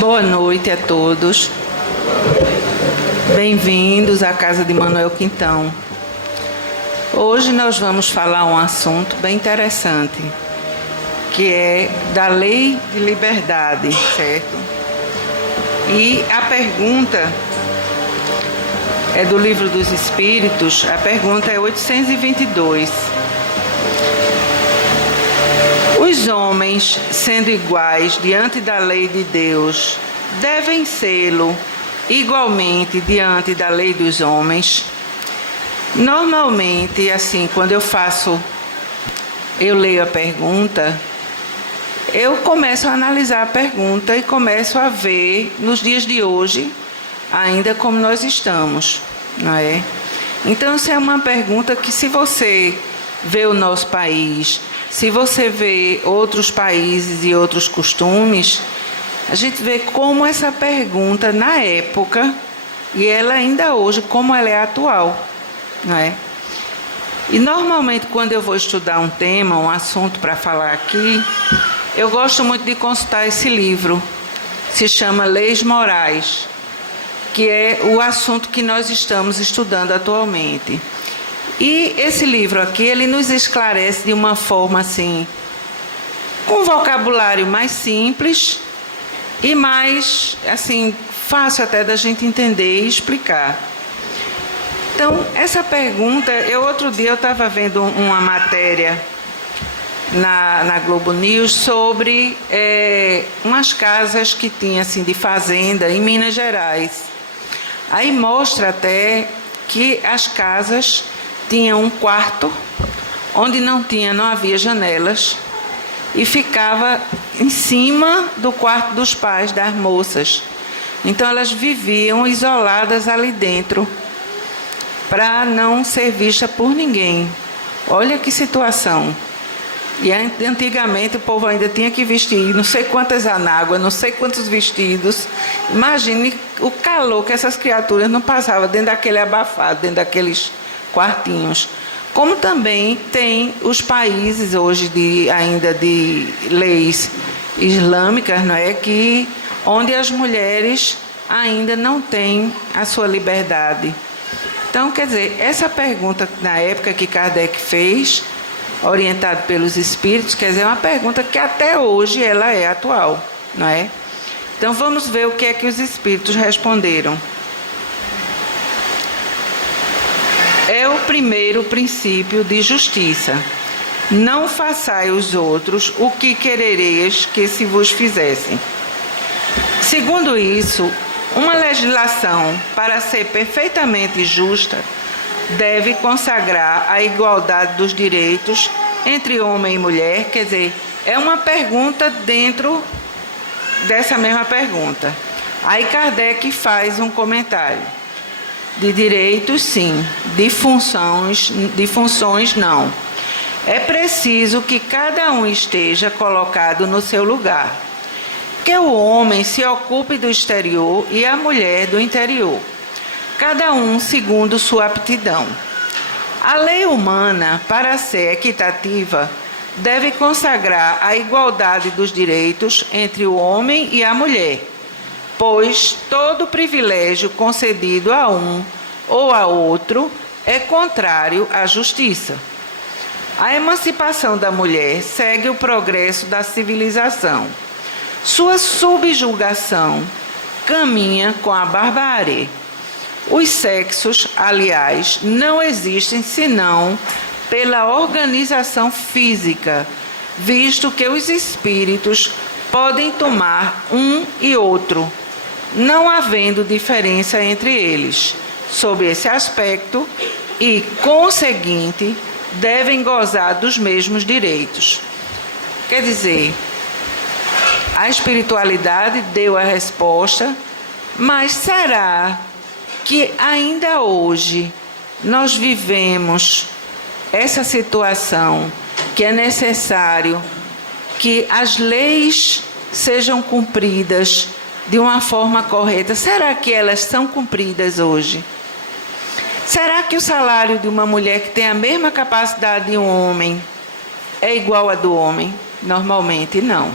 Boa noite a todos. Bem-vindos à casa de Manuel Quintão. Hoje nós vamos falar um assunto bem interessante, que é da lei de liberdade, certo? E a pergunta é do Livro dos Espíritos, a pergunta é 822. Os homens, sendo iguais diante da lei de Deus, devem sê-lo igualmente diante da lei dos homens? Normalmente, assim, quando eu leio a pergunta, eu começo a analisar a pergunta e começo a ver, nos dias de hoje, ainda como nós estamos, não é? Então, essa é uma pergunta que, se você vê o nosso país, se você vê outros países e outros costumes, a gente vê como essa pergunta, na época, e ela ainda hoje, como ela é atual, não é? E, normalmente, quando eu vou estudar um tema, um assunto para falar aqui, eu gosto muito de consultar esse livro, se chama Leis Morais, que é o assunto que nós estamos estudando atualmente. E esse livro aqui, ele nos esclarece de uma forma assim, com um vocabulário mais simples e mais, assim, fácil até da gente entender e explicar. Então, essa pergunta, outro dia eu estava vendo uma matéria na Globo News sobre umas casas que tinha, assim, de fazenda em Minas Gerais. Aí mostra até que as casas tinham um quarto onde não havia janelas e ficava em cima do quarto dos pais das moças. Então elas viviam isoladas ali dentro para não ser vista por ninguém. Olha que situação. E antigamente o povo ainda tinha que vestir não sei quantas anáguas, não sei quantos vestidos. Imagine o calor que essas criaturas não passavam dentro daquele abafado, dentro daqueles quartinhos. Como também tem os países hoje ainda de leis islâmicas, não é? Onde as mulheres ainda não têm a sua liberdade. Então, quer dizer, essa pergunta na época que Kardec fez, orientado pelos espíritos, quer dizer, é uma pergunta que até hoje ela é atual, não é? Então vamos ver o que é que os espíritos responderam. É o primeiro princípio de justiça. Não façai aos outros o que querereis que se vos fizessem. Segundo isso, uma legislação, para ser perfeitamente justa, deve consagrar a igualdade dos direitos entre homem e mulher. Quer dizer, é uma pergunta dentro dessa mesma pergunta. Aí Kardec faz um comentário. De direitos, sim. De funções, não. É preciso que cada um esteja colocado no seu lugar. Que o homem se ocupe do exterior e a mulher do interior. Cada um segundo sua aptidão. A lei humana, para ser equitativa, deve consagrar a igualdade dos direitos entre o homem e a mulher, pois todo privilégio concedido a um ou a outro é contrário à justiça. A emancipação da mulher segue o progresso da civilização. Sua subjugação caminha com a barbárie. Os sexos, aliás, não existem senão pela organização física, visto que os espíritos podem tomar um e outro, não havendo diferença entre eles, sob esse aspecto, e, conseguinte, devem gozar dos mesmos direitos. Quer dizer, a espiritualidade deu a resposta, mas será que ainda hoje nós vivemos essa situação que é necessário que as leis sejam cumpridas de uma forma correta? Será que elas são cumpridas hoje? Será que o salário de uma mulher que tem a mesma capacidade de um homem é igual a do homem? Normalmente não.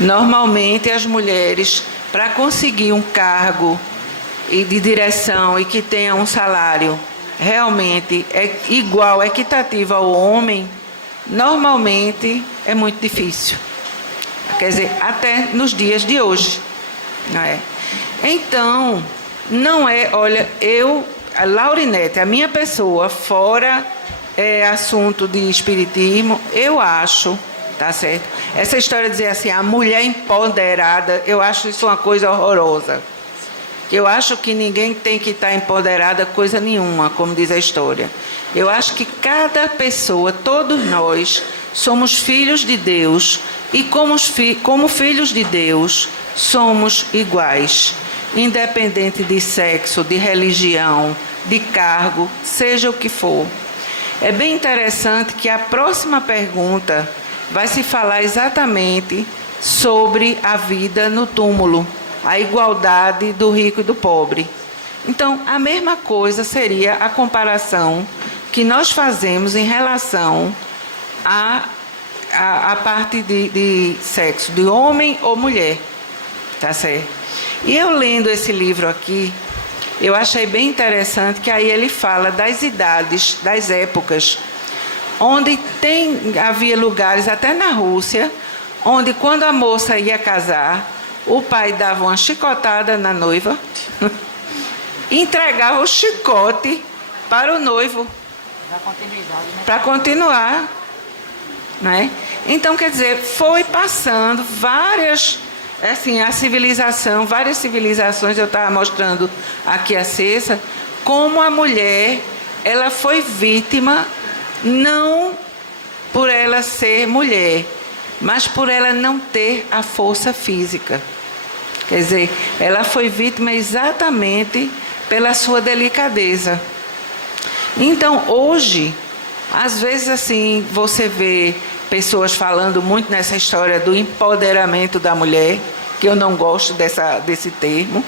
Normalmente as mulheres, para conseguir um cargo de direção e que tenha um salário realmente igual, equitativo ao homem, normalmente é muito difícil. Quer dizer, até nos dias de hoje, não é? Então, não é, olha, a Laurinete, a minha pessoa, fora assunto de espiritismo, eu acho, tá certo? Essa história de dizer assim, a mulher empoderada, eu acho isso uma coisa horrorosa. Eu acho que ninguém tem que estar empoderada coisa nenhuma, como diz a história. Eu acho que cada pessoa, todos nós, somos filhos de Deus e como filhos de Deus, somos iguais, independente de sexo, de religião, de cargo, seja o que for. É bem interessante que a próxima pergunta vai se falar exatamente sobre a vida no túmulo, a igualdade do rico e do pobre. Então, a mesma coisa seria a comparação que nós fazemos em relação à parte de sexo, de homem ou mulher, tá certo? E eu lendo esse livro aqui, eu achei bem interessante que aí ele fala das idades, das épocas, onde havia lugares, até na Rússia, onde quando a moça ia casar, o pai dava uma chicotada na noiva e entregava o chicote para o noivo. Para continuar. Né? Então, quer dizer, foi passando várias civilizações, eu estava mostrando aqui a Cessa, como a mulher, ela foi vítima, não por ela ser mulher, mas por ela não ter a força física. Quer dizer, ela foi vítima exatamente pela sua delicadeza. Então, hoje, às vezes assim, você vê pessoas falando muito nessa história do empoderamento da mulher, que eu não gosto desse termo,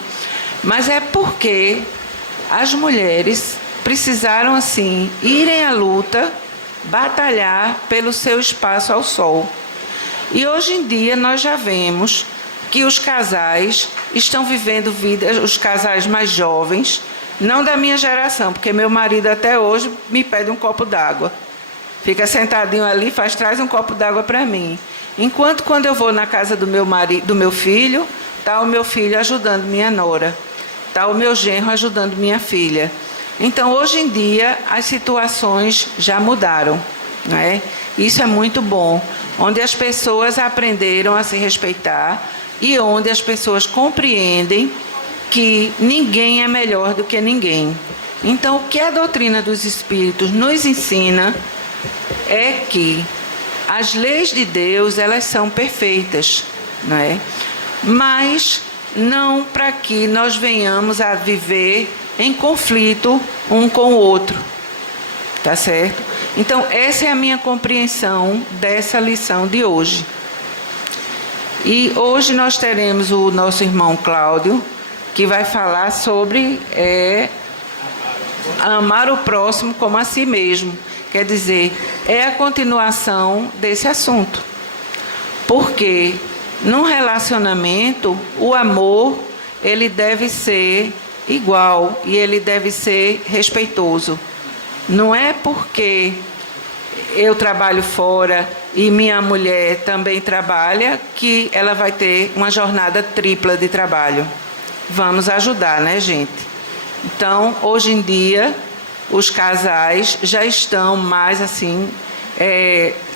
mas é porque as mulheres precisaram, assim, irem à luta, batalhar pelo seu espaço ao sol. E hoje em dia nós já vemos que os casais estão vivendo vidas, os casais mais jovens, não da minha geração, porque meu marido até hoje me pede um copo d'água. Fica sentadinho ali, traz um copo d'água para mim. Enquanto quando eu vou na casa do meu marido, do meu filho, está o meu filho ajudando minha nora, está o meu genro ajudando minha filha. Então, hoje em dia, as situações já mudaram, não é? Isso é muito bom, onde as pessoas aprenderam a se respeitar e onde as pessoas compreendem que ninguém é melhor do que ninguém. Então, o que a doutrina dos espíritos nos ensina é que as leis de Deus, elas são perfeitas, não é? Mas não para que nós venhamos a viver em conflito um com o outro, tá certo? Então, essa é a minha compreensão dessa lição de hoje. E hoje nós teremos o nosso irmão Cláudio, que vai falar sobre amar o próximo como a si mesmo. Quer dizer, é a continuação desse assunto. Porque num relacionamento, o amor, ele deve ser igual e ele deve ser respeitoso. Não é porque eu trabalho fora e minha mulher também trabalha que ela vai ter uma jornada tripla de trabalho. Vamos ajudar, né, gente? Então, hoje em dia, os casais já estão mais assim,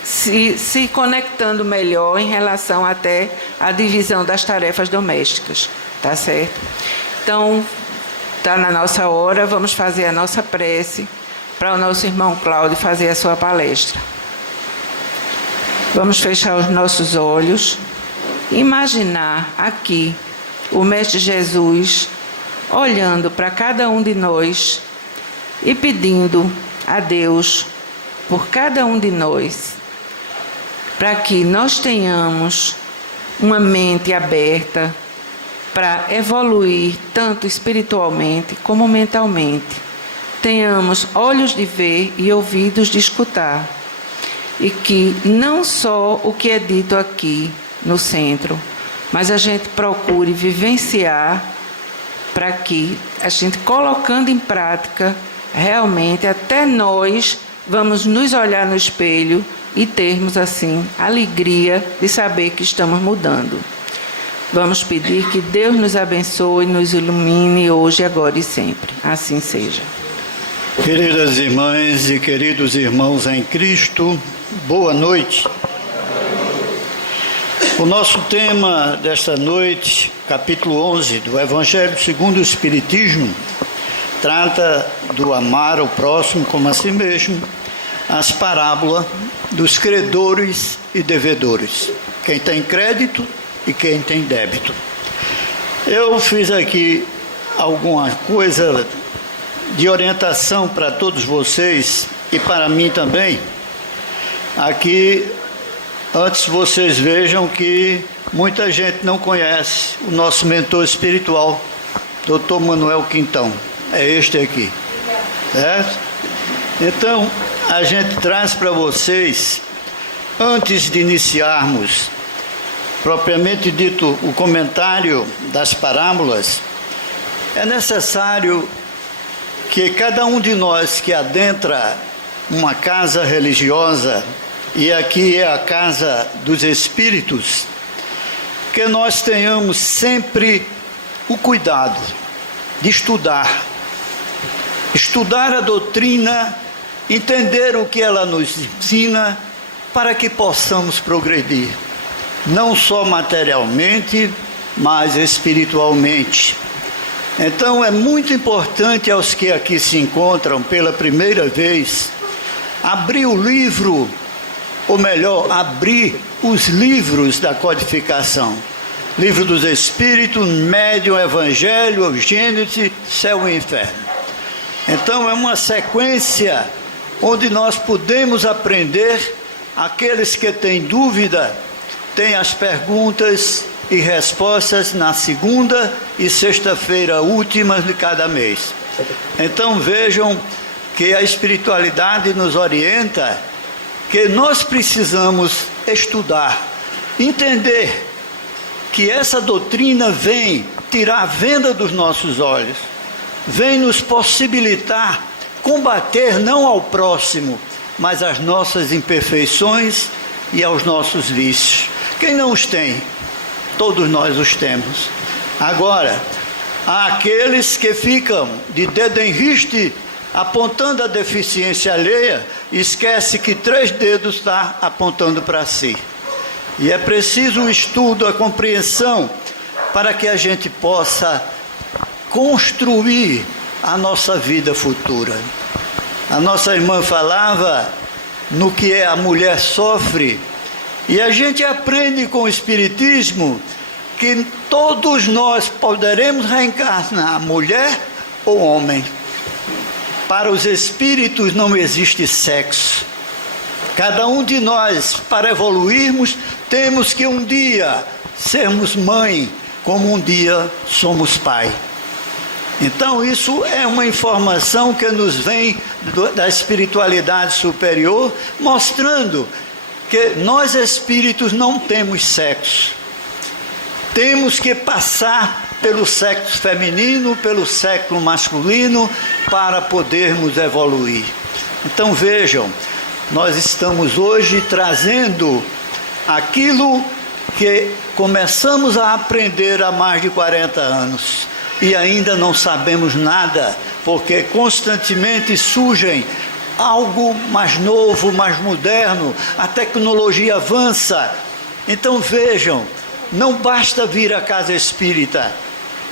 se conectando melhor em relação até à divisão das tarefas domésticas, tá certo? Então, está na nossa hora, vamos fazer a nossa prece para o nosso irmão Cláudio fazer a sua palestra. Vamos fechar os nossos olhos, imaginar aqui o Mestre Jesus olhando para cada um de nós e pedindo a Deus por cada um de nós, para que nós tenhamos uma mente aberta para evoluir tanto espiritualmente como mentalmente. Tenhamos olhos de ver e ouvidos de escutar. E que não só o que é dito aqui, no centro, mas a gente procure vivenciar para que a gente, colocando em prática, realmente até nós vamos nos olhar no espelho e termos assim alegria de saber que estamos mudando. Vamos pedir que Deus nos abençoe, nos ilumine hoje, agora e sempre. Assim seja. Queridas irmãs e queridos irmãos em Cristo, boa noite. O nosso tema desta noite, capítulo 11 do Evangelho segundo o Espiritismo, trata do amar o próximo como a si mesmo, as parábolas dos credores e devedores, quem tem crédito e quem tem débito. Eu fiz aqui alguma coisa de orientação para todos vocês e para mim também. Aqui, antes vocês vejam que muita gente não conhece o nosso mentor espiritual, Dr. Manuel Quintão. É este aqui, certo? Então, a gente traz para vocês, antes de iniciarmos propriamente dito o comentário das parábolas, é necessário que cada um de nós que adentra uma casa religiosa, e aqui é a casa dos espíritos, que nós tenhamos sempre o cuidado de estudar a doutrina, entender o que ela nos ensina, para que possamos progredir, não só materialmente, mas espiritualmente. Então é muito importante aos que aqui se encontram pela primeira vez, abrir o livro, ou melhor, abrir os livros da codificação. Livro dos Espíritos, Médium, Evangelho, Gênesis, Céu e Inferno. Então é uma sequência onde nós podemos aprender. Aqueles que têm dúvida, têm as perguntas e respostas na segunda e sexta-feira últimas de cada mês. Então vejam que a espiritualidade nos orienta que nós precisamos estudar, entender que essa doutrina vem tirar a venda dos nossos olhos, vem nos possibilitar combater não ao próximo, mas às nossas imperfeições e aos nossos vícios. Quem não os tem? Todos nós os temos. Agora, há aqueles que ficam de dedo em riste apontando a deficiência alheia, esquece que 3 dedos está apontando para si. E é preciso o estudo, a compreensão, para que a gente possa construir a nossa vida futura. A nossa irmã falava no que a mulher sofre, e a gente aprende com o Espiritismo que todos nós poderemos reencarnar, mulher ou homem. Para os espíritos não existe sexo. Cada um de nós, para evoluirmos, temos que um dia sermos mãe, como um dia somos pai. Então isso é uma informação que nos vem da espiritualidade superior, mostrando que nós espíritos não temos sexo. Temos que passar pelo sexo feminino, pelo sexo masculino, para podermos evoluir. Então vejam, nós estamos hoje trazendo aquilo que começamos a aprender há mais de 40 anos. E ainda não sabemos nada, porque constantemente surgem algo mais novo, mais moderno, a tecnologia avança. Então vejam, não basta vir à casa espírita,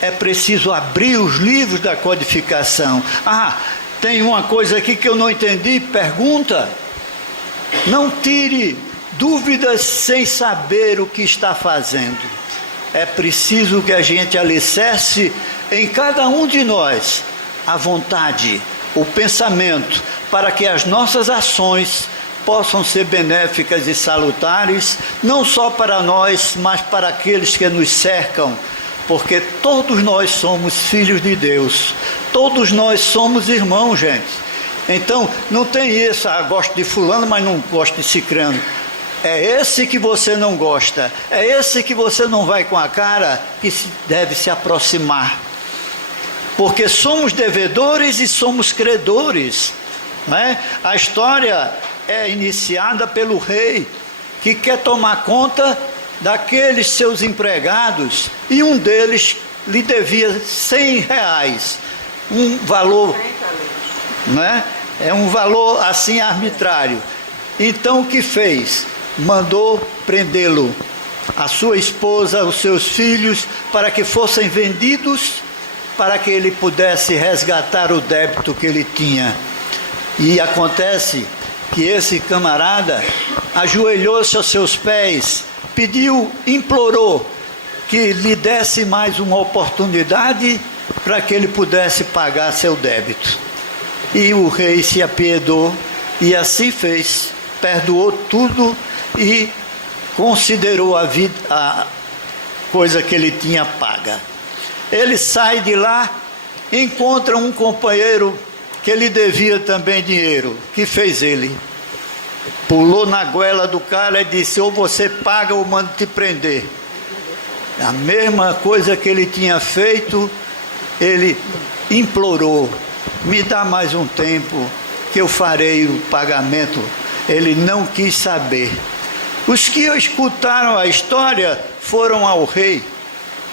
é preciso abrir os livros da codificação. Ah, tem uma coisa aqui que eu não entendi, pergunta. Não tire dúvidas sem saber o que está fazendo. É preciso que a gente alicerce em cada um de nós a vontade, o pensamento, para que as nossas ações possam ser benéficas e salutares, não só para nós, mas para aqueles que nos cercam, porque todos nós somos filhos de Deus, todos nós somos irmãos, gente. Então, não tem isso, gosto de fulano, mas não gosto de cicrano. É esse que você não gosta, é esse que você não vai com a cara, que deve se aproximar. Porque somos devedores e somos credores, não é? A história é iniciada pelo rei, que quer tomar conta daqueles seus empregados, e um deles lhe devia R$100, um valor, né? É um valor assim arbitrário. Então o que fez? Mandou prendê-lo, a sua esposa, os seus filhos, para que fossem vendidos, para que ele pudesse resgatar o débito que ele tinha. E acontece que esse camarada ajoelhou-se aos seus pés, pediu, implorou que lhe desse mais uma oportunidade para que ele pudesse pagar seu débito. E o rei se apiedou e assim fez, perdoou tudo e considerou a coisa que ele tinha paga. Ele sai de lá, encontra um companheiro que lhe devia também dinheiro. Que fez ele? Pulou na goela do cara e disse: ou você paga ou mando te prender. A mesma coisa que ele tinha feito, ele implorou: me dá mais um tempo que eu farei o pagamento. Ele não quis saber. Os que escutaram a história foram ao rei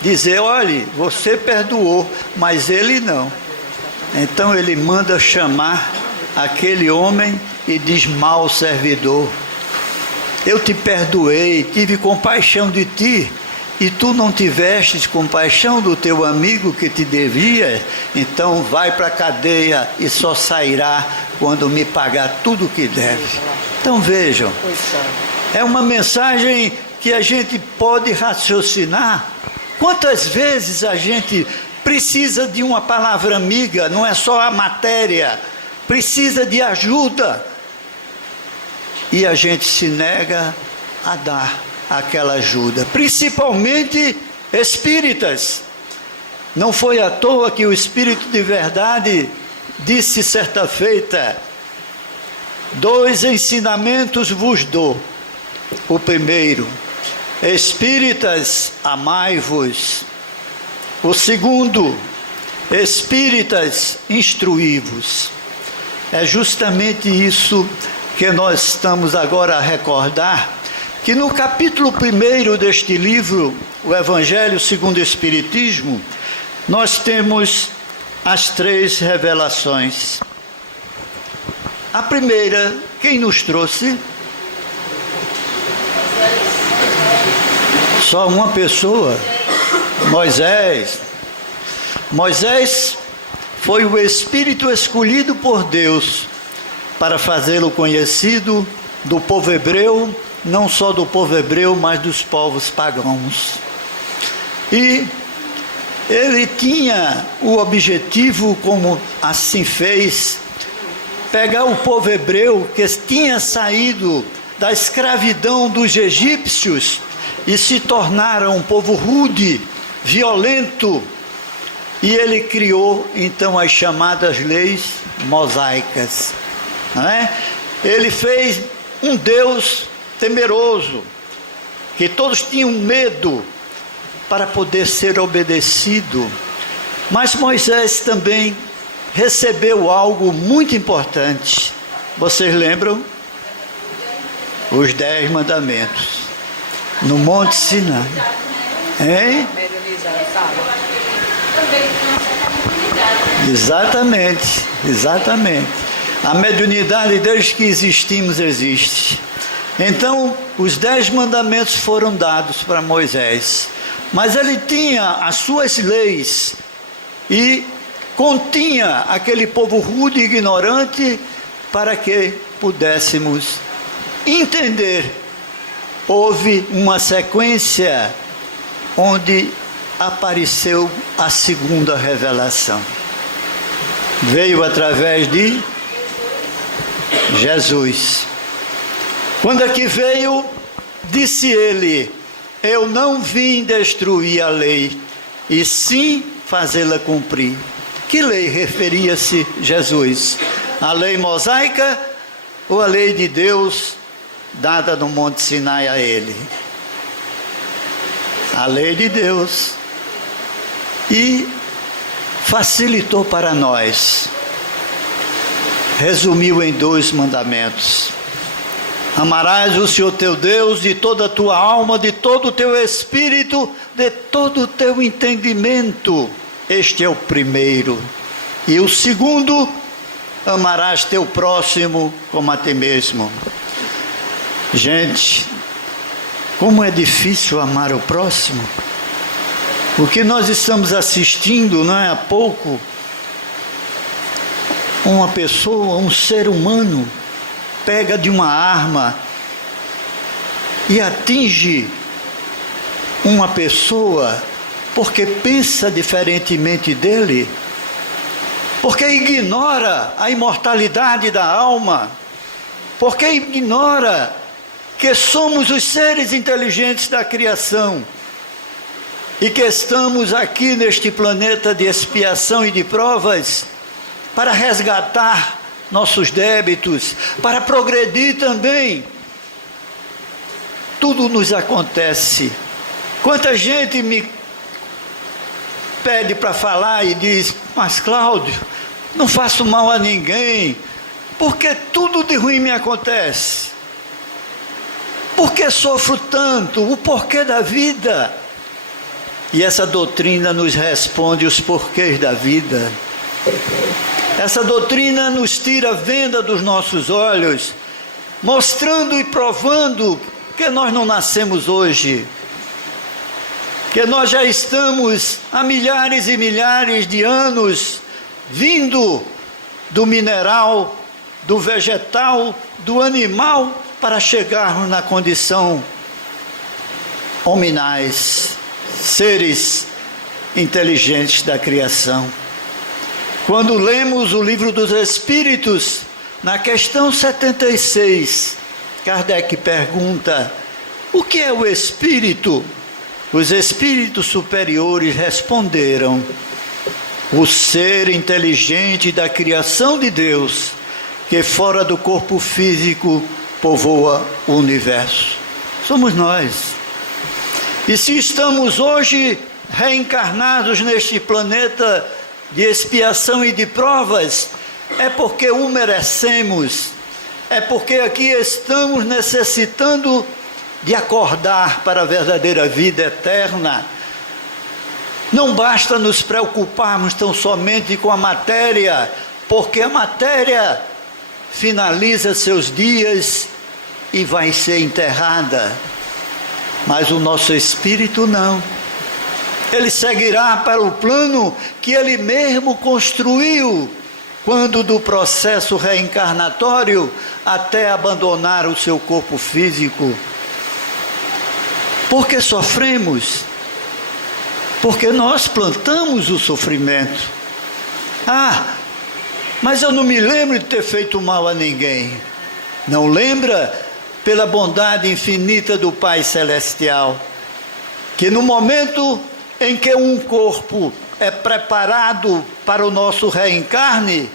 dizer: olhe, você perdoou, mas ele não. Então ele manda chamar aquele homem e diz: mau servidor, eu te perdoei, tive compaixão de ti, e tu não tivestes compaixão do teu amigo que te devia, então vai para a cadeia e só sairá quando me pagar tudo o que deve. Então vejam, é uma mensagem que a gente pode raciocinar. Quantas vezes a gente precisa de uma palavra amiga, não é só a matéria, precisa de ajuda, e a gente se nega a dar aquela ajuda, principalmente espíritas. Não foi à toa que o Espírito de Verdade disse certa feita: 2 ensinamentos vos dou. O primeiro: espíritas, amai-vos. O segundo: espíritas, instruí-vos. É justamente isso que nós estamos agora a recordar, que no capítulo 1 deste livro, o Evangelho segundo o Espiritismo, nós temos as 3 revelações. A primeira, quem nos trouxe? Só uma pessoa, Moisés. Moisés foi o Espírito escolhido por Deus para fazê-lo conhecido do povo hebreu, não só do povo hebreu, mas dos povos pagãos. E ele tinha o objetivo, como assim fez, pegar o povo hebreu que tinha saído da escravidão dos egípcios e se tornaram um povo rude, violento, e ele criou então as chamadas leis mosaicas, não é? Ele fez um Deus temeroso, que todos tinham medo, para poder ser obedecido. Mas Moisés também recebeu algo muito importante. Vocês lembram? Os 10 mandamentos no Monte Sinai. Hein? Exatamente. A mediunidade, desde que existimos, existe. Então, os 10 mandamentos foram dados para Moisés. Mas ele tinha as suas leis e continha aquele povo rude e ignorante para que pudéssemos entender. Houve uma sequência onde apareceu a segunda revelação. Veio através de Jesus. Quando aqui veio, disse ele: eu não vim destruir a lei, e sim fazê-la cumprir. Que lei referia-se Jesus? A lei mosaica ou a lei de Deus dada no Monte Sinai a ele. A lei de Deus. E facilitou para nós. Resumiu em 2 mandamentos. Amarás o Senhor teu Deus de toda a tua alma, de todo o teu espírito, de todo o teu entendimento. Este é o primeiro. E o segundo, amarás teu próximo como a ti mesmo. Gente, como é difícil amar o próximo. O que nós estamos assistindo, não é há pouco, uma pessoa, um ser humano, pega de uma arma e atinge uma pessoa porque pensa diferentemente dele, porque ignora a imortalidade da alma, porque ignora que somos os seres inteligentes da criação e que estamos aqui neste planeta de expiação e de provas para resgatar nossos débitos, para progredir também. Tudo nos acontece. Quanta gente me pede para falar e diz: mas Cláudio, não faço mal a ninguém, porque tudo de ruim me acontece. Por que sofro tanto? O porquê da vida? E essa doutrina nos responde os porquês da vida. Essa doutrina nos tira a venda dos nossos olhos, mostrando e provando que nós não nascemos hoje, que nós já estamos há milhares e milhares de anos vindo do mineral, do vegetal, do animal, para chegarmos na condição hominais, seres inteligentes da criação. Quando lemos o livro dos Espíritos, na questão 76, Kardec pergunta: o que é o Espírito? Os Espíritos superiores responderam: o ser inteligente da criação de Deus, que fora do corpo físico povoa o universo. Somos nós. E se estamos hoje reencarnados neste planeta de expiação e de provas, é porque o merecemos, é porque aqui estamos necessitando de acordar para a verdadeira vida eterna. Não basta nos preocuparmos tão somente com a matéria, porque a matéria finaliza seus dias e vai ser enterrada, mas o nosso espírito não. Ele seguirá para o plano que ele mesmo construiu, quando do processo reencarnatório até abandonar o seu corpo físico. Por que sofremos? Porque nós plantamos o sofrimento. Mas eu não me lembro de ter feito mal a ninguém. Não lembra? Pela bondade infinita do Pai Celestial, que no momento em que um corpo é preparado para o nosso reencarne,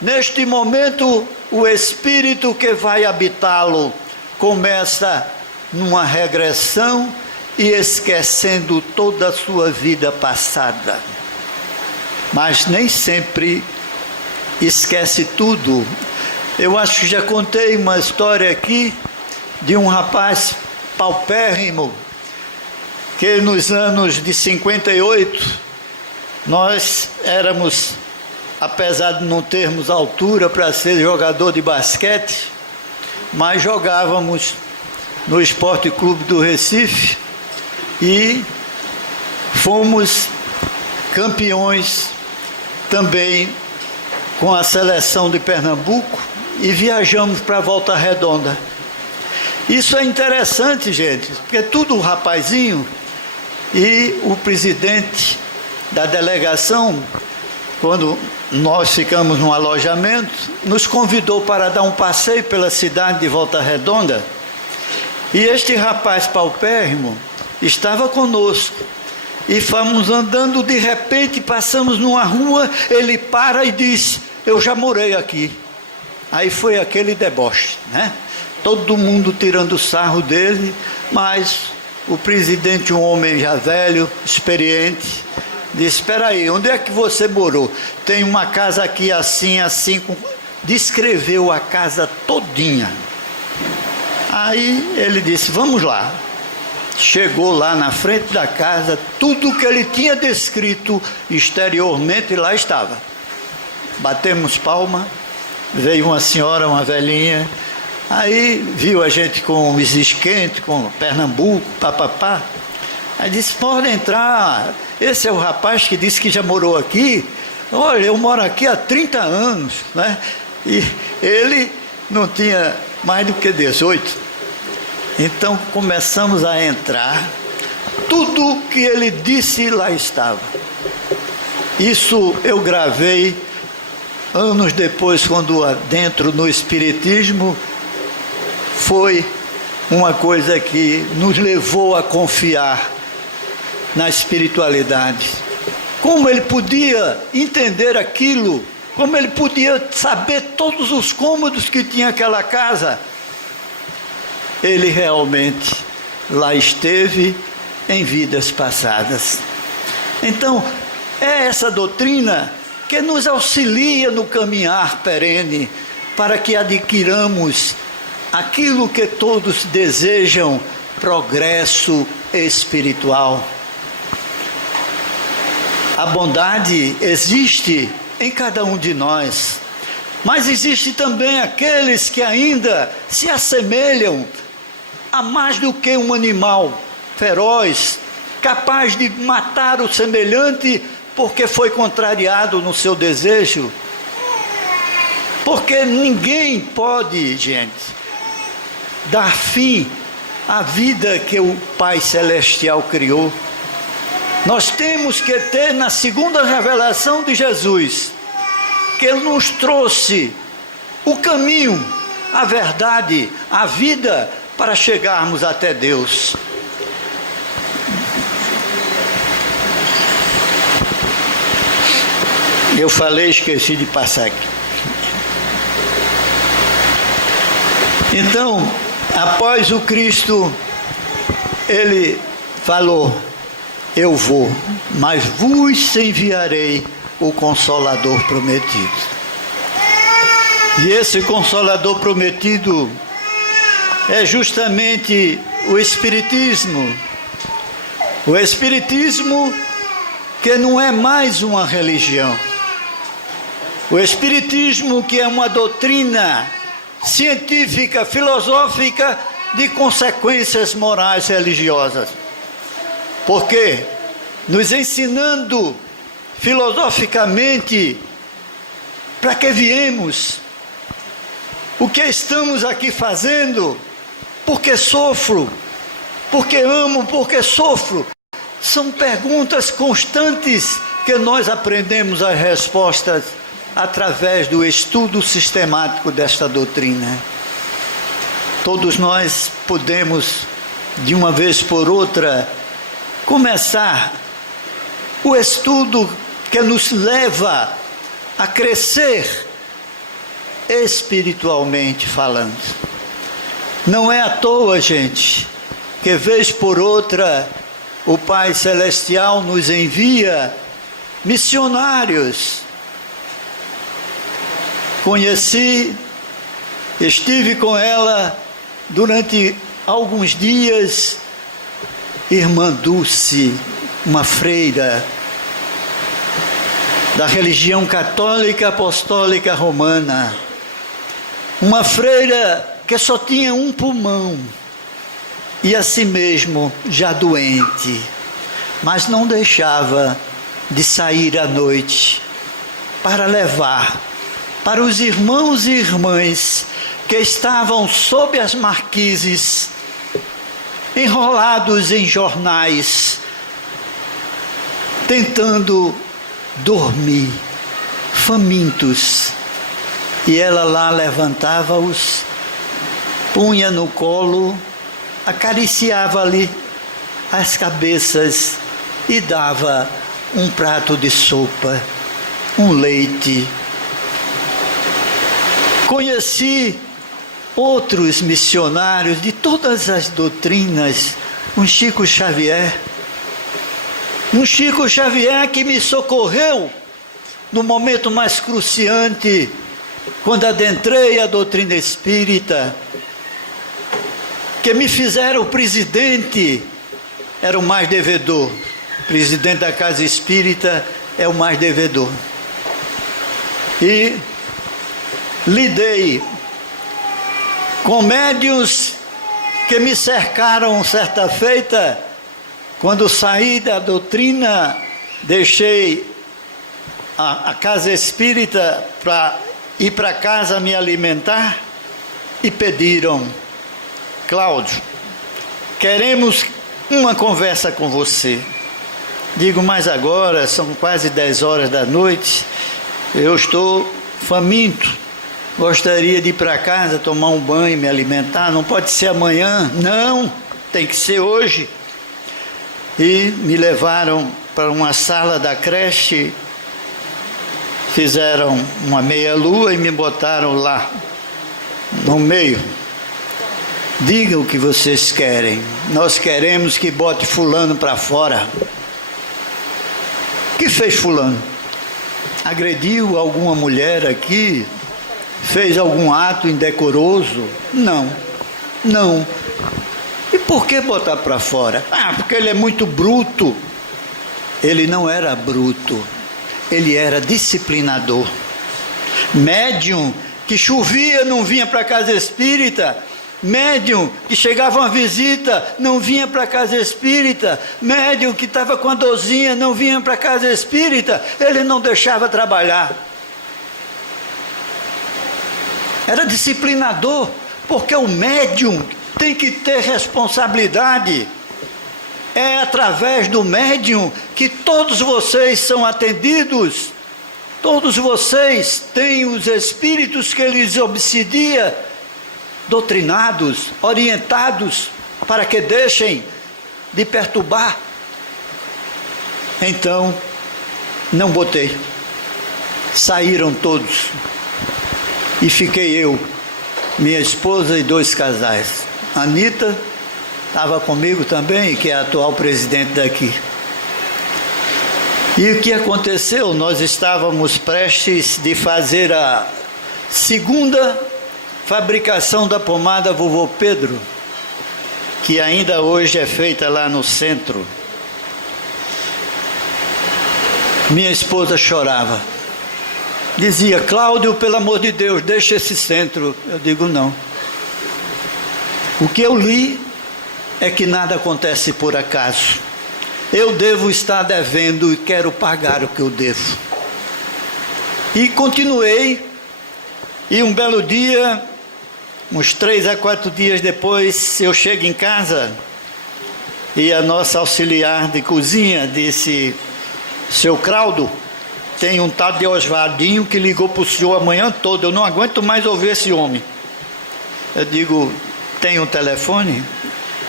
neste momento o espírito que vai habitá-lo começa numa regressão e esquecendo toda a sua vida passada. Mas nem sempre esquece tudo. Eu acho que já contei uma história aqui de um rapaz paupérrimo, que nos anos de 58, nós éramos, apesar de não termos altura para ser jogador de basquete, mas jogávamos no Esporte Clube do Recife e fomos campeões também com a seleção de Pernambuco e viajamos para Volta Redonda. Isso é interessante, gente, porque tudo rapazinho. E o presidente da delegação, quando nós ficamos num alojamento, nos convidou para dar um passeio pela cidade de Volta Redonda. E este rapaz paupérrimo estava conosco. E fomos andando, de repente passamos numa rua, ele para e diz: eu já morei aqui. Aí foi aquele deboche, né? todo mundo tirando sarro dele, mas o presidente, um homem já velho, experiente, disse: espera aí, onde é que você morou? Tem uma casa aqui assim, assim, descreveu a casa todinha. Aí ele disse: vamos lá. Chegou lá na frente da casa, tudo que ele tinha descrito exteriormente lá estava. Batemos palma, veio uma senhora, uma velhinha, aí viu a gente com os esquentes, com Pernambuco, papapá. Aí disse: pode entrar, esse é o rapaz que disse que já morou aqui. Olha, eu moro aqui há 30 anos, né? E ele não tinha mais do que 18. Então começamos a entrar, tudo que ele disse lá estava. Isso eu gravei anos depois, quando adentro no Espiritismo, foi uma coisa que nos levou a confiar na espiritualidade. Como ele podia entender aquilo, como ele podia saber todos os cômodos que tinha aquela casa. Ele realmente lá esteve em vidas passadas. Então, é essa doutrina que nos auxilia no caminhar perene, para que adquiramos aquilo que todos desejam: progresso espiritual. A bondade existe em cada um de nós, mas existe também aqueles que ainda se assemelham a mais do que um animal feroz, capaz de matar o semelhante porque foi contrariado no seu desejo. Porque ninguém pode, gente, dar fim à vida que o Pai Celestial criou. Nós temos que ter, na segunda revelação de Jesus, que Ele nos trouxe o caminho, a verdade, a vida, para chegarmos até Deus. Eu falei, esqueci de passar aqui. Então, após o Cristo, Ele falou: eu vou, mas vos enviarei o Consolador prometido. E esse Consolador prometido é justamente o Espiritismo. O Espiritismo, que não é mais uma religião. O Espiritismo, que é uma doutrina científica, filosófica, de consequências morais religiosas. Porque nos ensinando filosoficamente para que viemos, o que estamos aqui fazendo, porque sofro, porque amo, porque sofro. São perguntas constantes que nós aprendemos as respostas através do estudo sistemático desta doutrina. Todos nós podemos, de uma vez por outra, começar o estudo que nos leva a crescer espiritualmente falando. Não é à toa, gente, que vez por outra o Pai Celestial nos envia missionários. Estive com ela durante alguns dias, irmã Dulce, uma freira da religião católica apostólica romana, uma freira que só tinha um pulmão, e assim mesmo já doente, mas não deixava de sair à noite para levar para os irmãos e irmãs que estavam sob as marquises, enrolados em jornais, tentando dormir, famintos, e ela lá levantava-os, punha no colo, acariciava-lhe as cabeças e dava um prato de sopa, um leite. Conheci outros missionários de todas as doutrinas, um Chico Xavier que me socorreu no momento mais cruciante, quando adentrei a doutrina espírita, que me fizeram presidente, era o mais devedor. O presidente da casa espírita é o mais devedor. E lidei com médiuns que me cercaram certa feita, quando saí da doutrina, deixei a casa espírita para ir para casa me alimentar e pediram: Cláudio, queremos uma conversa com você. Digo, mas agora são quase 10 horas da noite, eu estou faminto, gostaria de ir para casa, tomar um banho, me alimentar, não pode ser amanhã? Não, tem que ser hoje. E me levaram para uma sala da creche, fizeram uma meia-lua e me botaram lá, no meio. Digam o que vocês querem, nós queremos que bote fulano para fora. O que fez fulano? Agrediu alguma mulher aqui? Fez algum ato indecoroso? Não. E por que botar para fora? Porque ele é muito bruto. Ele não era bruto, ele era disciplinador. Médium que chovia não vinha para a casa espírita. Médium que chegava uma visita não vinha para a casa espírita. Médium que estava com a dorzinha não vinha para a casa espírita. Ele não deixava trabalhar. Era disciplinador, porque o médium tem que ter responsabilidade. É através do médium que todos vocês são atendidos. Todos vocês têm os espíritos que lhes obsidia, doutrinados, orientados, para que deixem de perturbar. Então, não botei. Saíram todos. E fiquei eu, minha esposa e 2 casais. Anita estava comigo também, que é a atual presidente daqui. E o que aconteceu? Nós estávamos prestes de fazer a segunda fabricação da pomada Vovô Pedro, que ainda hoje é feita lá no centro. Minha esposa chorava. Dizia: Cláudio, pelo amor de Deus, deixa esse centro. Eu digo: não. O que eu li é que nada acontece por acaso. Eu devo estar devendo e quero pagar o que eu devo. E continuei. E um belo dia, uns 3 a 4 dias depois, eu chego em casa e a nossa auxiliar de cozinha disse: seu Cláudio, tem um tal de Oswaldinho que ligou para o senhor a manhã toda, eu não aguento mais ouvir esse homem. Eu digo: tem um telefone?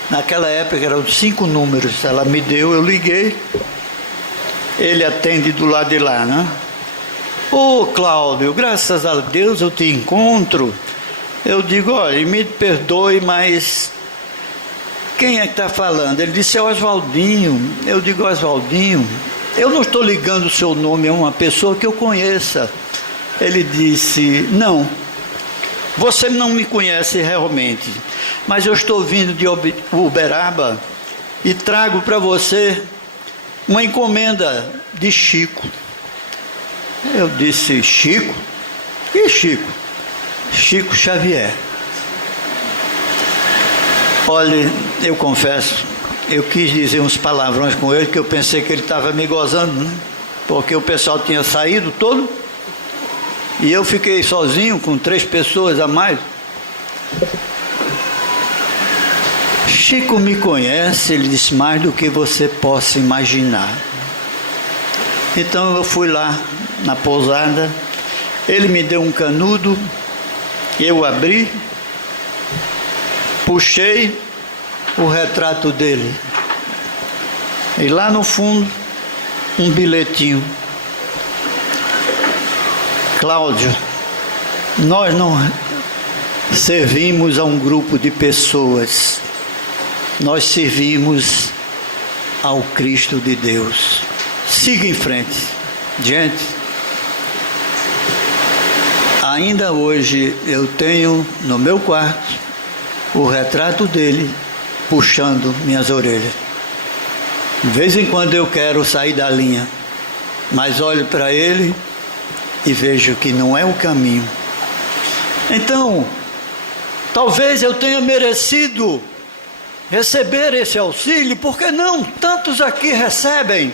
Naquela época eram 5 números, ela me deu, eu liguei, ele atende do lado de lá, né? Ô Cláudio, graças a Deus eu te encontro. Eu digo: olha, me perdoe, mas quem é que está falando? Ele disse: é o Oswaldinho. Eu digo: Oswaldinho, eu não estou ligando o seu nome a uma pessoa que eu conheça. Ele disse: não, você não me conhece realmente, mas eu estou vindo de Uberaba e trago para você uma encomenda de Chico. Eu disse: Chico? Que Chico? Chico Xavier. Olha, eu confesso, eu quis dizer uns palavrões com ele, que eu pensei que ele estava me gozando, né? Porque o pessoal tinha saído todo e eu fiquei sozinho com 3 pessoas a mais. Chico me conhece, ele disse, mais do que você possa imaginar. Então eu fui lá na pousada, ele me deu um canudo, eu abri, puxei o retrato dele e lá no fundo um bilhetinho: Cláudio, nós servimos a um grupo de pessoas, nós servimos ao Cristo de Deus. Siga em frente. Gente, ainda hoje eu tenho no meu quarto o retrato dele puxando minhas orelhas. De vez em quando eu quero sair da linha, mas olho para ele e vejo que não é o caminho. Então, talvez eu tenha merecido receber esse auxílio, porque não? Tantos aqui recebem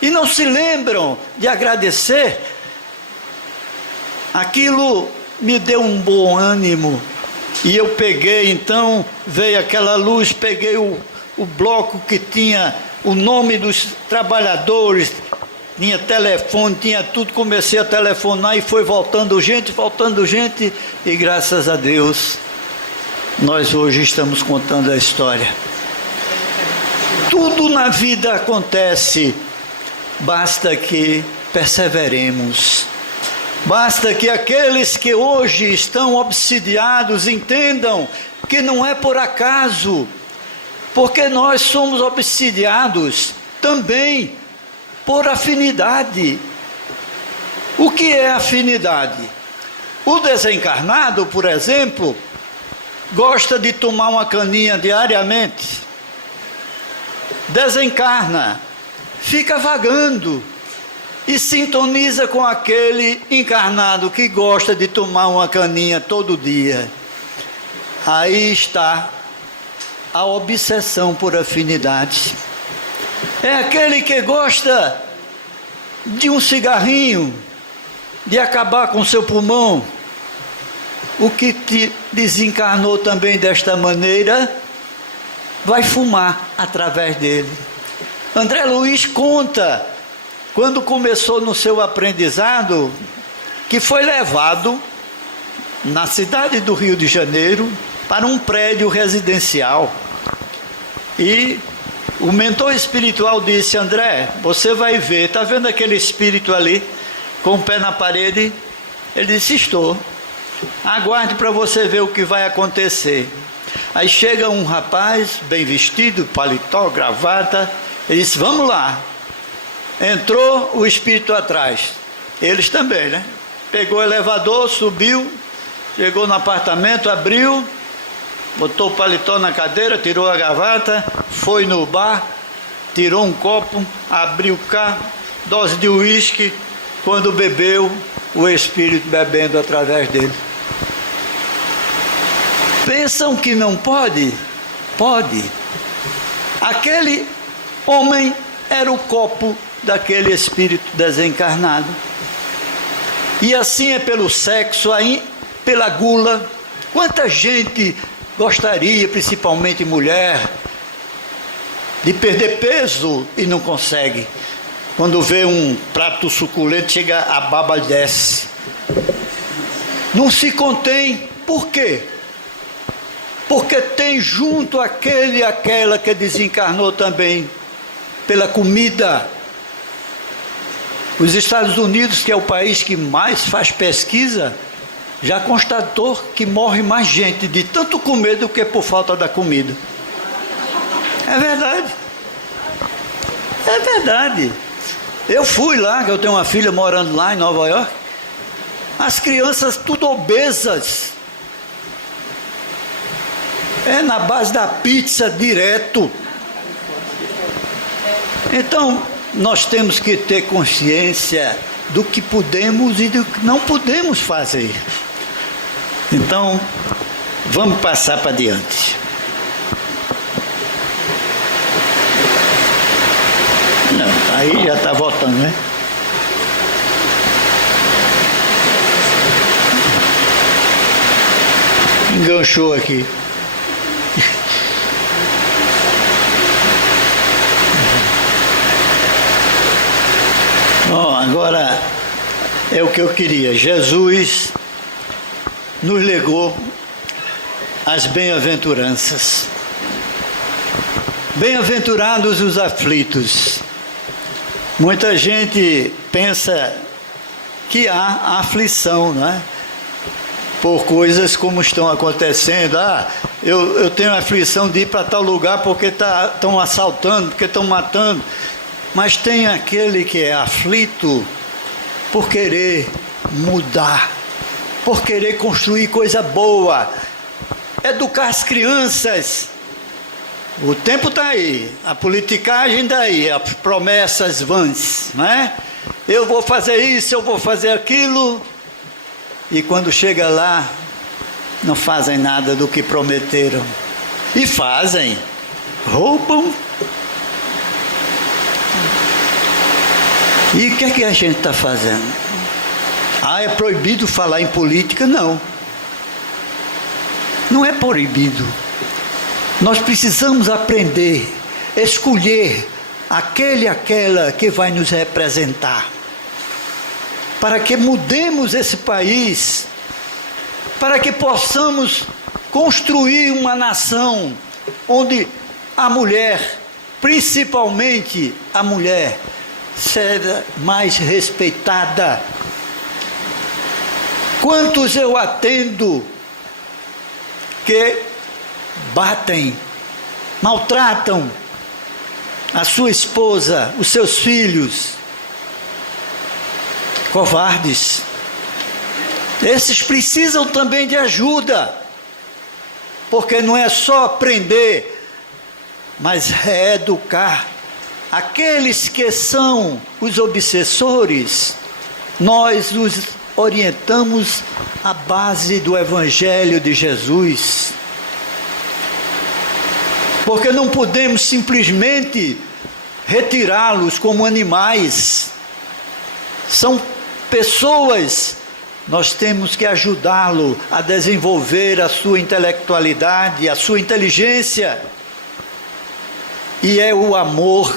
e não se lembram de agradecer. Aquilo me deu um bom ânimo e eu peguei, então veio aquela luz, peguei o bloco que tinha o nome dos trabalhadores, tinha telefone, tinha tudo, comecei a telefonar e foi voltando gente, e graças a Deus nós hoje estamos contando a história. Tudo na vida acontece, basta que perseveremos, basta que aqueles que hoje estão obsidiados entendam que não é por acaso, porque nós somos obsidiados também por afinidade. O que é afinidade? O desencarnado, por exemplo, gosta de tomar uma caninha diariamente, desencarna, fica vagando e sintoniza com aquele encarnado que gosta de tomar uma caninha todo dia. Aí está a obsessão por afinidade. É aquele que gosta de um cigarrinho, de acabar com seu pulmão. O que te desencarnou também desta maneira, vai fumar através dele. André Luiz conta, quando começou no seu aprendizado, que foi levado na cidade do Rio de Janeiro para um prédio residencial. E o mentor espiritual disse: André, você vai ver, está vendo aquele espírito ali, com o pé na parede? Ele disse: estou. Aguarde para você ver o que vai acontecer. Aí chega um rapaz, bem vestido, paletó, gravata, ele disse: vamos lá. Entrou o espírito atrás, eles também, né? Pegou o elevador, subiu, chegou no apartamento, abriu, botou o paletó na cadeira, tirou a gravata, foi no bar, tirou um copo, abriu o carro, dose de uísque. Quando bebeu, o espírito bebendo através dele. Pensam que não pode? Pode. Aquele homem era o copo daquele espírito desencarnado. E assim é pelo sexo, aí, pela gula. Quanta gente gostaria, principalmente mulher, de perder peso e não consegue. Quando vê um prato suculento, chega, a baba desce. Não se contém. Por quê? Porque tem junto aquele e aquela que desencarnou também pela comida. Os Estados Unidos, que é o país que mais faz pesquisa, já constatou que morre mais gente de tanto comer do que por falta da comida. É verdade. É verdade. Eu fui lá, que eu tenho uma filha morando lá em Nova York. As crianças tudo obesas. É na base da pizza direto. Então, nós temos que ter consciência do que podemos e do que não podemos fazer. Então, vamos passar para diante. Não, aí já está voltando, né? Enganchou aqui. Bom, agora é o que eu queria. Jesus nos legou as bem-aventuranças. Bem-aventurados os aflitos. Muita gente pensa que há aflição, não é? por coisas como estão acontecendo. Eu tenho a aflição de ir para tal lugar porque estão assaltando, porque estão matando. Mas tem aquele que é aflito por querer mudar, por querer construir coisa boa, educar as crianças. O tempo está aí, a politicagem está aí, as promessas vãs, não é? Eu vou fazer isso, eu vou fazer aquilo, e quando chega lá, não fazem nada do que prometeram. E fazem, roubam. E o que é que a gente está fazendo? É proibido falar em política? Não. Não é proibido. Nós precisamos aprender, escolher aquela que vai nos representar, para que mudemos esse país, para que possamos construir uma nação onde a mulher, principalmente a mulher, seja mais respeitada. Quantos eu atendo que batem, maltratam a sua esposa, os seus filhos, covardes. Esses precisam também de ajuda, porque não é só aprender, mas reeducar. Aqueles que são os obsessores, nós os orientamos à base do Evangelho de Jesus. Porque não podemos simplesmente retirá-los como animais. São pessoas, nós temos que ajudá-lo a desenvolver a sua intelectualidade, a sua inteligência. E é o amor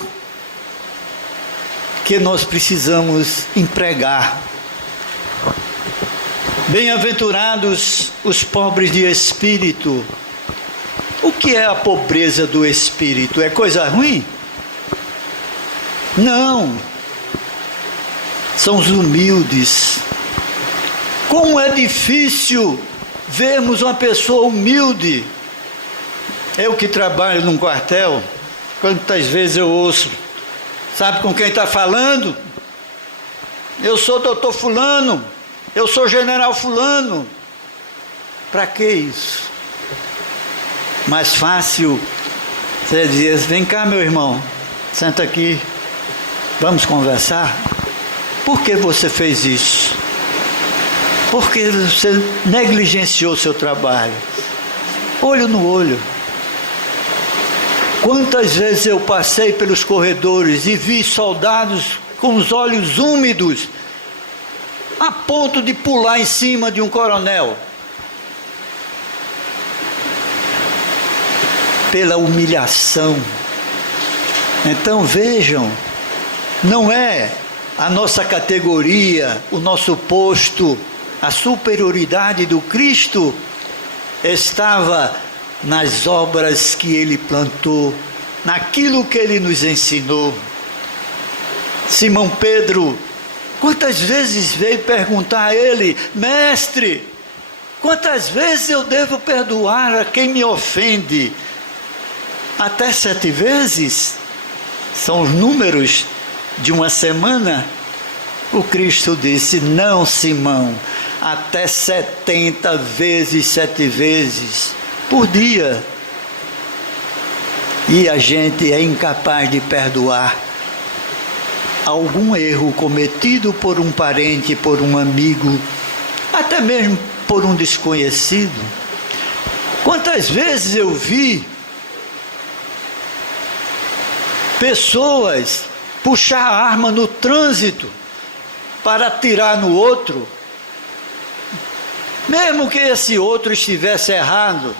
que nós precisamos empregar. Bem-aventurados os pobres de espírito. O que é a pobreza do espírito? É coisa ruim? Não. São os humildes. Como é difícil vermos uma pessoa humilde. Eu que trabalho num quartel, quantas vezes eu ouço, sabe com quem está falando? Eu sou doutor fulano, eu sou general fulano. Para que isso? Mais fácil você diz: vem cá, meu irmão, senta aqui, vamos conversar. Por que você fez isso? Porque você negligenciou seu trabalho. Olho no olho. Quantas vezes eu passei pelos corredores e vi soldados com os olhos úmidos, a ponto de pular em cima de um coronel. Pela humilhação. Então vejam, não é a nossa categoria, o nosso posto, a superioridade do Cristo estava nas obras que ele plantou, naquilo que ele nos ensinou. Simão Pedro, quantas vezes veio perguntar a ele: mestre, quantas vezes eu devo perdoar a quem me ofende? Até 7 vezes? São os números de uma semana. O Cristo disse: não, Simão, até 70 vezes 7 vezes por dia. E a gente é incapaz de perdoar algum erro cometido por um parente, por um amigo, até mesmo por um desconhecido. Quantas vezes eu vi pessoas puxar a arma no trânsito para atirar no outro, mesmo que esse outro estivesse errado.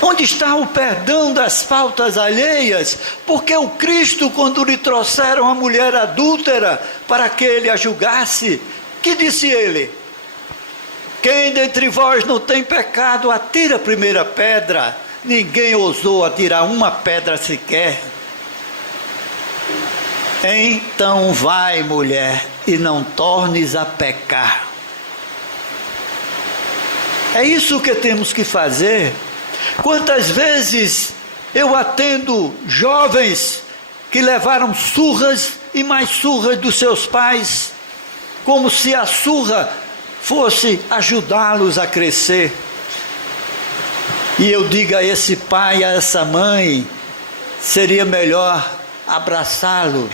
Onde está o perdão das faltas alheias? Porque o Cristo, quando lhe trouxeram a mulher adúltera para que ele a julgasse, que disse ele? Quem dentre vós não tem pecado, atira a primeira pedra. Ninguém ousou atirar uma pedra sequer. Então vai, mulher, e não tornes a pecar. É isso que temos que fazer. Quantas vezes eu atendo jovens que levaram surras e mais surras dos seus pais, como se a surra fosse ajudá-los a crescer. E eu digo a esse pai, a essa mãe, seria melhor abraçá-lo,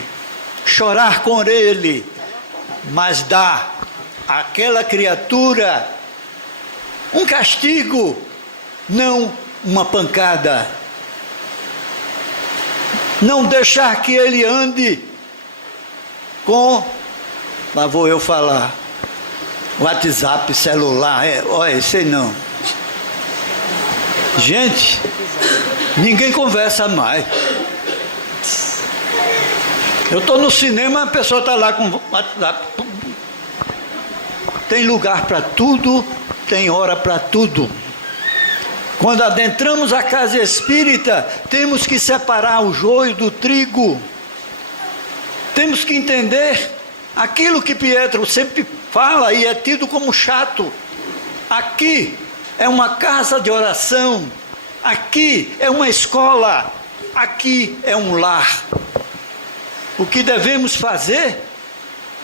chorar com ele, mas dar àquela criatura um castigo, não uma pancada. Não deixar que ele ande com, lá vou eu falar, WhatsApp, celular, olha, sei não. Gente, ninguém conversa mais. Eu estou no cinema, a pessoa está lá com WhatsApp. Tem lugar para tudo, tem hora para tudo. Quando adentramos a casa espírita, temos que separar o joio do trigo. Temos que entender aquilo que Pietro sempre fala e é tido como chato. Aqui é uma casa de oração, aqui é uma escola, aqui é um lar. O que devemos fazer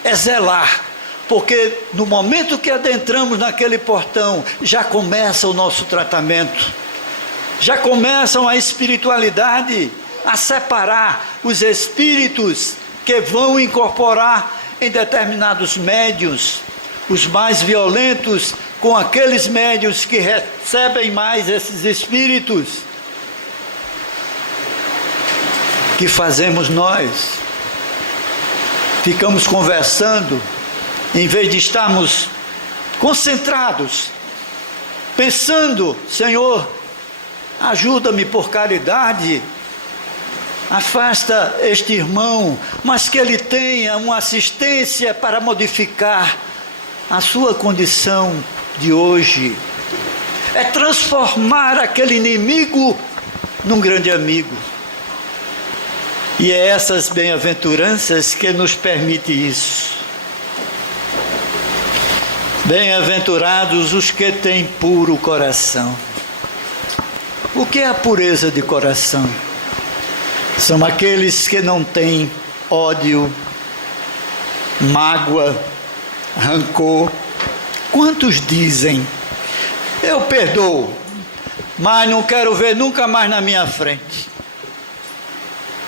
é zelar, porque no momento que adentramos naquele portão, já começa o nosso tratamento, já começam a espiritualidade a separar os espíritos que vão incorporar em determinados médiuns, os mais violentos com aqueles médiuns que recebem mais esses espíritos. Que fazemos nós? Ficamos conversando, em vez de estarmos concentrados, pensando, Senhor, ajuda-me por caridade, afasta este irmão, mas que ele tenha uma assistência para modificar a sua condição de hoje. É transformar aquele inimigo num grande amigo. E é essas bem-aventuranças que nos permite isso. Bem-aventurados os que têm puro coração. O que é a pureza de coração? São aqueles que não têm ódio, mágoa, rancor. Quantos dizem, eu perdoo, mas não quero ver nunca mais na minha frente?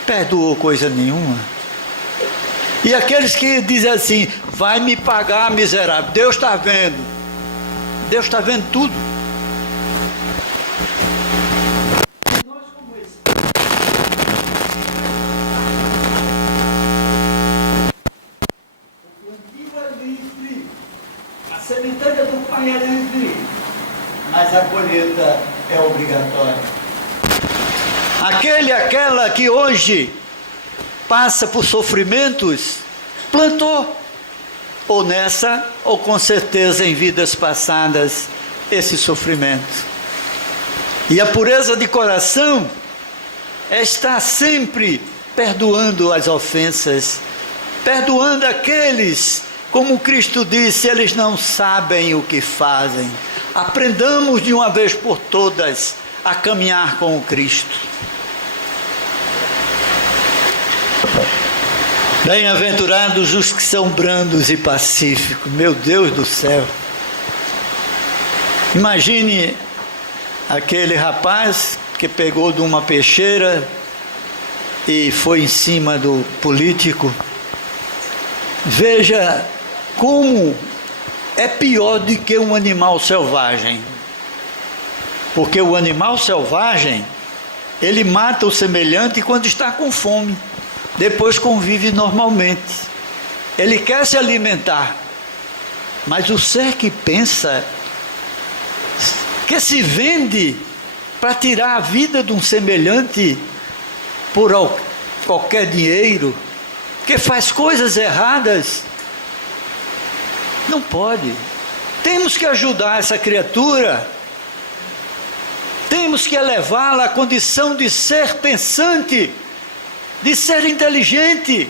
Perdoou coisa nenhuma. E aqueles que dizem assim, vai me pagar, miserável, Deus está vendo. Deus está vendo tudo. Nós como o plantio é livre, a sementeira do Pai é livre, mas a colheita é obrigatória. Aquela que hoje passa por sofrimentos, plantou, ou nessa, ou com certeza em vidas passadas, esse sofrimento. E a pureza de coração é estar sempre perdoando as ofensas, perdoando aqueles, como Cristo disse, eles não sabem o que fazem. Aprendamos de uma vez por todas a caminhar com o Cristo. Bem-aventurados os que são brandos e pacíficos. Meu Deus do céu. Imagine aquele rapaz que pegou de uma peixeira e foi em cima do político. Veja como é pior do que um animal selvagem. Porque o animal selvagem, ele mata o semelhante quando está com fome. Depois convive normalmente. Ele quer se alimentar. Mas o ser que pensa, que se vende para tirar a vida de um semelhante por qualquer dinheiro, que faz coisas erradas, não pode. Temos que ajudar essa criatura. Temos que elevá-la à condição de ser pensante, de ser inteligente,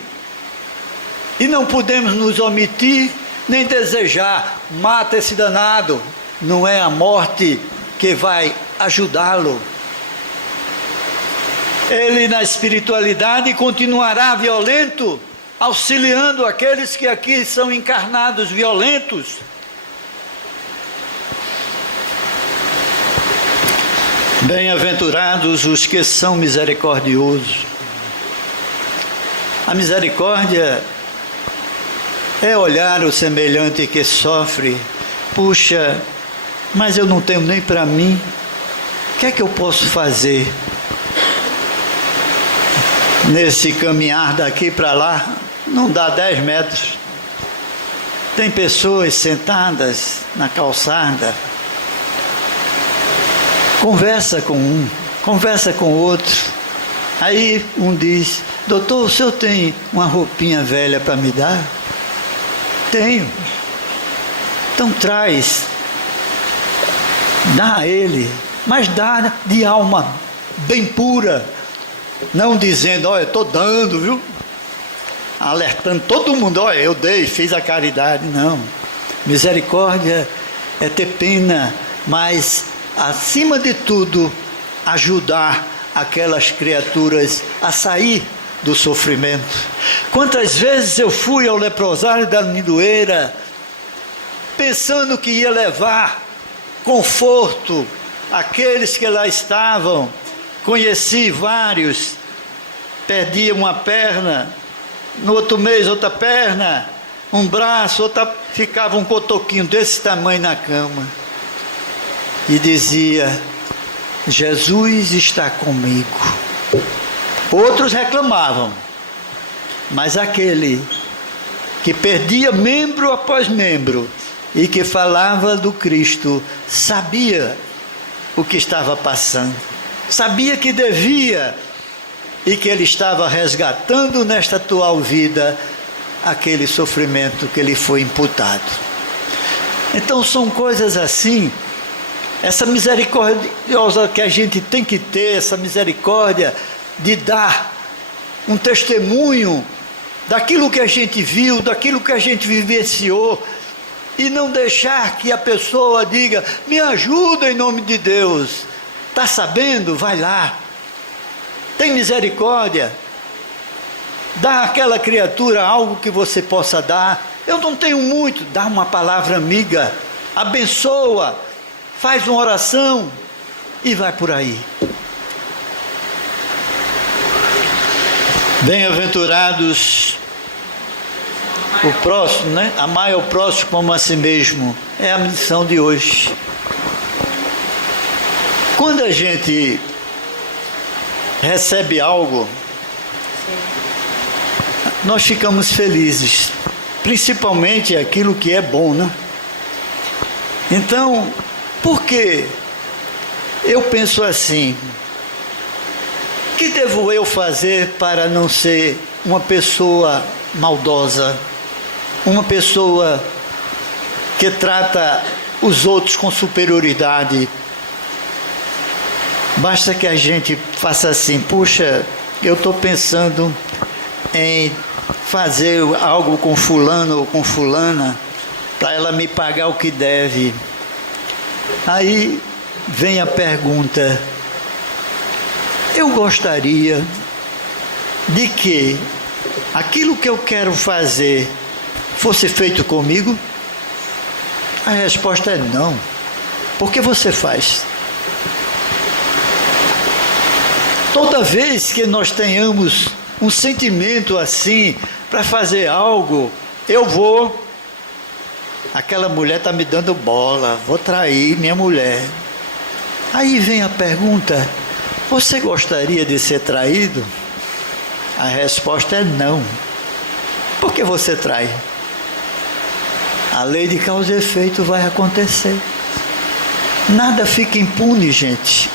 e não podemos nos omitir, nem desejar, mata esse danado, não é a morte que vai ajudá-lo. Ele, na espiritualidade, continuará violento, auxiliando aqueles que aqui são encarnados violentos. Bem-aventurados os que são misericordiosos. A misericórdia é olhar o semelhante que sofre. Puxa, mas eu não tenho nem para mim. O que é que eu posso fazer? Nesse caminhar daqui para lá, não dá 10 metros. Tem pessoas sentadas na calçada. Conversa com um, conversa com o outro. Aí um diz: doutor, o senhor tem uma roupinha velha para me dar? Tenho. Então traz. Dá a ele, mas dá de alma bem pura. Não dizendo: olha, estou dando, viu? Alertando todo mundo: olha, eu dei, fiz a caridade. Não. Misericórdia é ter pena, mas acima de tudo, ajudar aquelas criaturas a sair do sofrimento. Quantas vezes eu fui ao leprosário da Amendoeira, pensando que ia levar conforto àqueles que lá estavam. Conheci vários, perdia uma perna, no outro mês outra perna, um braço, outra, ficava um cotoquinho desse tamanho na cama. E dizia: Jesus está comigo. Outros reclamavam, mas aquele que perdia membro após membro e que falava do Cristo, sabia o que estava passando, sabia que devia e que ele estava resgatando nesta atual vida aquele sofrimento que lhe foi imputado. Então são coisas assim. Essa misericordiosa que a gente tem que ter, essa misericórdia de dar um testemunho daquilo que a gente viu, daquilo que a gente vivenciou, e não deixar que a pessoa diga: me ajuda em nome de Deus. Está sabendo? Vai lá. Tem misericórdia. Dá àquela criatura algo que você possa dar. Eu não tenho muito. Dá uma palavra amiga. Abençoa. Faz uma oração e vai por aí. Bem-aventurados o próximo, né? Amar ao próximo como a si mesmo. É a missão de hoje. Quando a gente recebe algo, nós ficamos felizes. Principalmente aquilo que é bom, né? Então, por que eu penso assim? O que devo eu fazer para não ser uma pessoa maldosa? Uma pessoa que trata os outros com superioridade? Basta que a gente faça assim: puxa, eu estou pensando em fazer algo com fulano ou com fulana, para ela me pagar o que deve. Aí vem a pergunta: eu gostaria de que aquilo que eu quero fazer fosse feito comigo? A resposta é não. Por que você faz? Toda vez que nós tenhamos um sentimento assim para fazer algo, eu vou. Aquela mulher está me dando bola, vou trair minha mulher. Aí vem a pergunta: você gostaria de ser traído? A resposta é não. Por que você trai? A lei de causa e efeito vai acontecer. Nada fica impune, gente.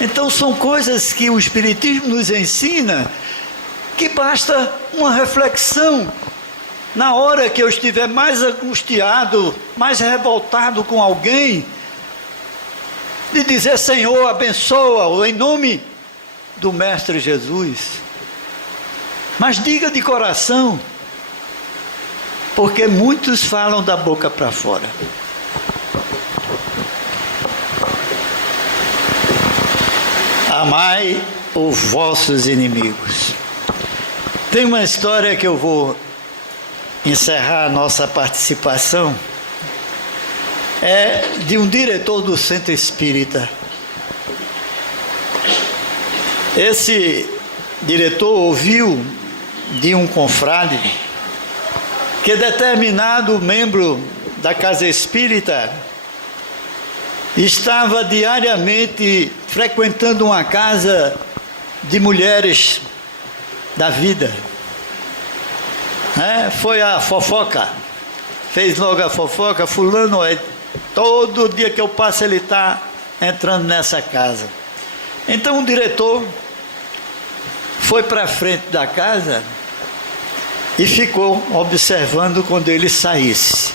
Então são coisas que o Espiritismo nos ensina, que basta uma reflexão. Na hora que eu estiver mais angustiado, mais revoltado com alguém, de dizer: Senhor, abençoa-o em nome do Mestre Jesus. Mas diga de coração, porque muitos falam da boca para fora. amai os vossos inimigos. Tem uma história que eu vou encerrar a nossa participação, é de um diretor do Centro Espírita. Esse diretor ouviu de um confrade que determinado membro da Casa Espírita estava diariamente frequentando uma casa de mulheres da vida. Foi a fofoca, fez logo a fofoca, fulano, todo dia que eu passo ele está entrando nessa casa. Então o diretor foi para a frente da casa e ficou observando quando ele saísse.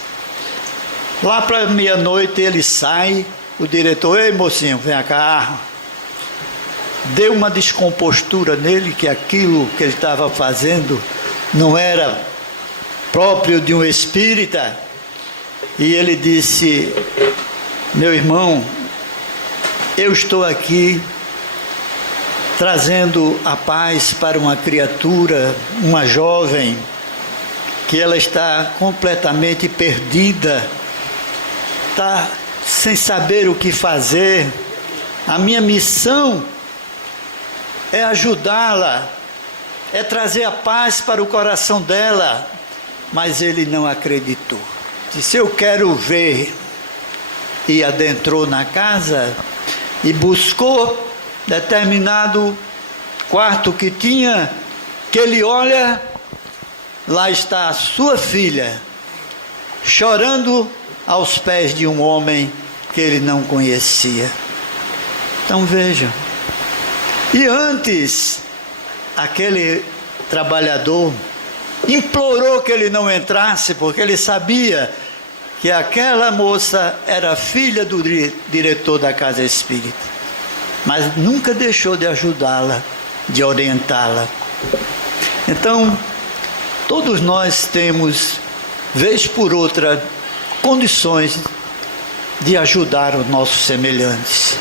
Lá para meia-noite ele sai, o diretor: ei mocinho, vem cá. Deu uma descompostura nele, que aquilo que ele estava fazendo não era próprio de um espírita. E ele disse: meu irmão, eu estou aqui trazendo a paz para uma criatura, uma jovem, que ela está completamente perdida, está sem saber o que fazer. A minha missão é ajudá-la, é trazer a paz para o coração dela. Mas ele não acreditou. Disse: eu quero ver. E adentrou na casa e buscou determinado quarto que tinha, que ele olha, lá está a sua filha, chorando aos pés de um homem que ele não conhecia. Então vejam. E antes, aquele trabalhador implorou que ele não entrasse, porque ele sabia que aquela moça era filha do diretor da Casa Espírita. Mas nunca deixou de ajudá-la, de orientá-la. Então, todos nós temos, vez por outra, condições de ajudar os nossos semelhantes.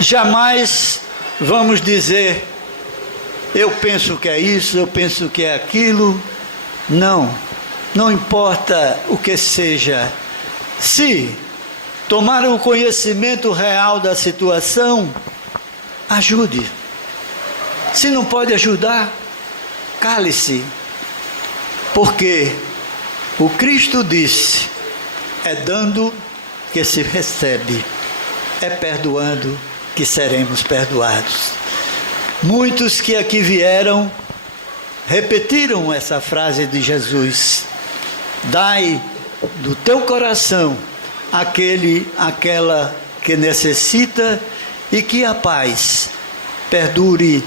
Jamais vamos dizer: eu penso que é isso, eu penso que é aquilo. Não, não importa o que seja. Se tomar o conhecimento real da situação, ajude. Se não pode ajudar, cale-se. Porque o Cristo disse: é dando que se recebe, é perdoando que seremos perdoados. Muitos que aqui vieram repetiram essa frase de Jesus: dai do teu coração aquela que necessita, e que a paz perdure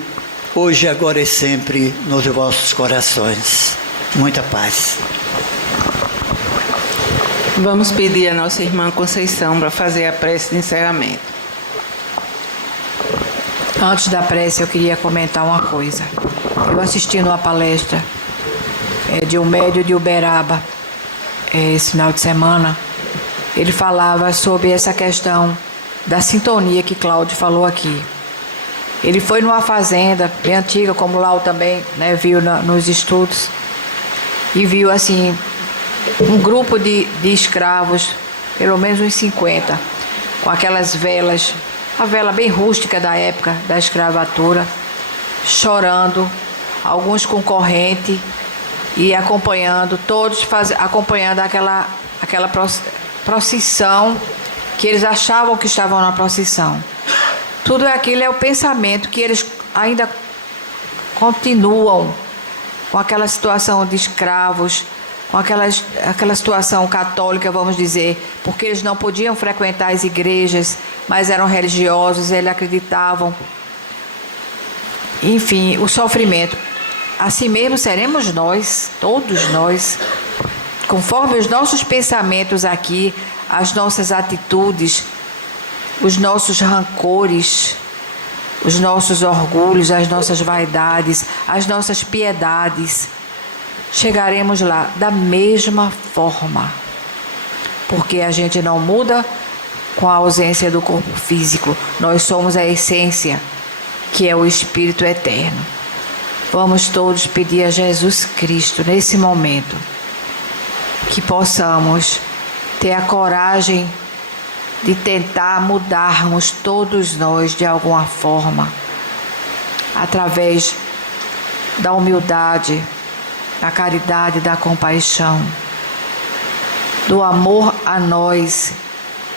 hoje, agora e sempre nos vossos corações. Muita paz. Vamos pedir a nossa irmã Conceição para fazer a prece de encerramento. Antes da prece, eu queria comentar uma coisa. Eu assisti numa palestra de um médium de Uberaba, esse final de semana. Ele falava sobre essa questão da sintonia que Cláudio falou aqui. Ele foi numa fazenda bem antiga, como Lau também, né, viu nos estudos, e viu assim um grupo de escravos, pelo menos uns 50, com aquelas velas, a vela bem rústica da época da escravatura, chorando, alguns com corrente, e acompanhando, todos acompanhando aquela procissão, que eles achavam que estavam na procissão. Tudo aquilo é o pensamento que eles ainda continuam com aquela situação de escravos, com aquela situação católica, vamos dizer, porque eles não podiam frequentar as igrejas, mas eram religiosos, eles acreditavam. Enfim, o sofrimento. Assim mesmo seremos nós, todos nós, conforme os nossos pensamentos aqui, as nossas atitudes, os nossos rancores, os nossos orgulhos, as nossas vaidades, as nossas piedades, chegaremos lá da mesma forma, porque a gente não muda com a ausência do corpo físico. Nós somos a essência, que é o Espírito eterno. Vamos todos pedir a Jesus Cristo, nesse momento, que possamos ter a coragem de tentar mudarmos todos nós de alguma forma, através da humildade, da caridade, da compaixão, do amor a nós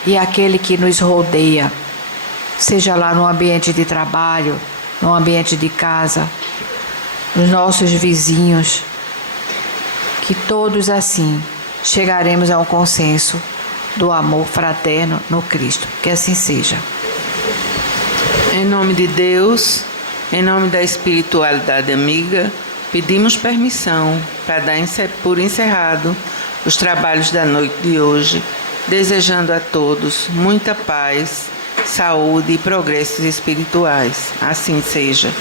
e àquele que nos rodeia, seja lá no ambiente de trabalho, no ambiente de casa, nos nossos vizinhos, que todos assim chegaremos a um consenso do amor fraterno no Cristo. Que assim seja. Em nome de Deus, em nome da espiritualidade amiga, pedimos permissão para dar por encerrado os trabalhos da noite de hoje, desejando a todos muita paz, saúde e progressos espirituais. Assim seja.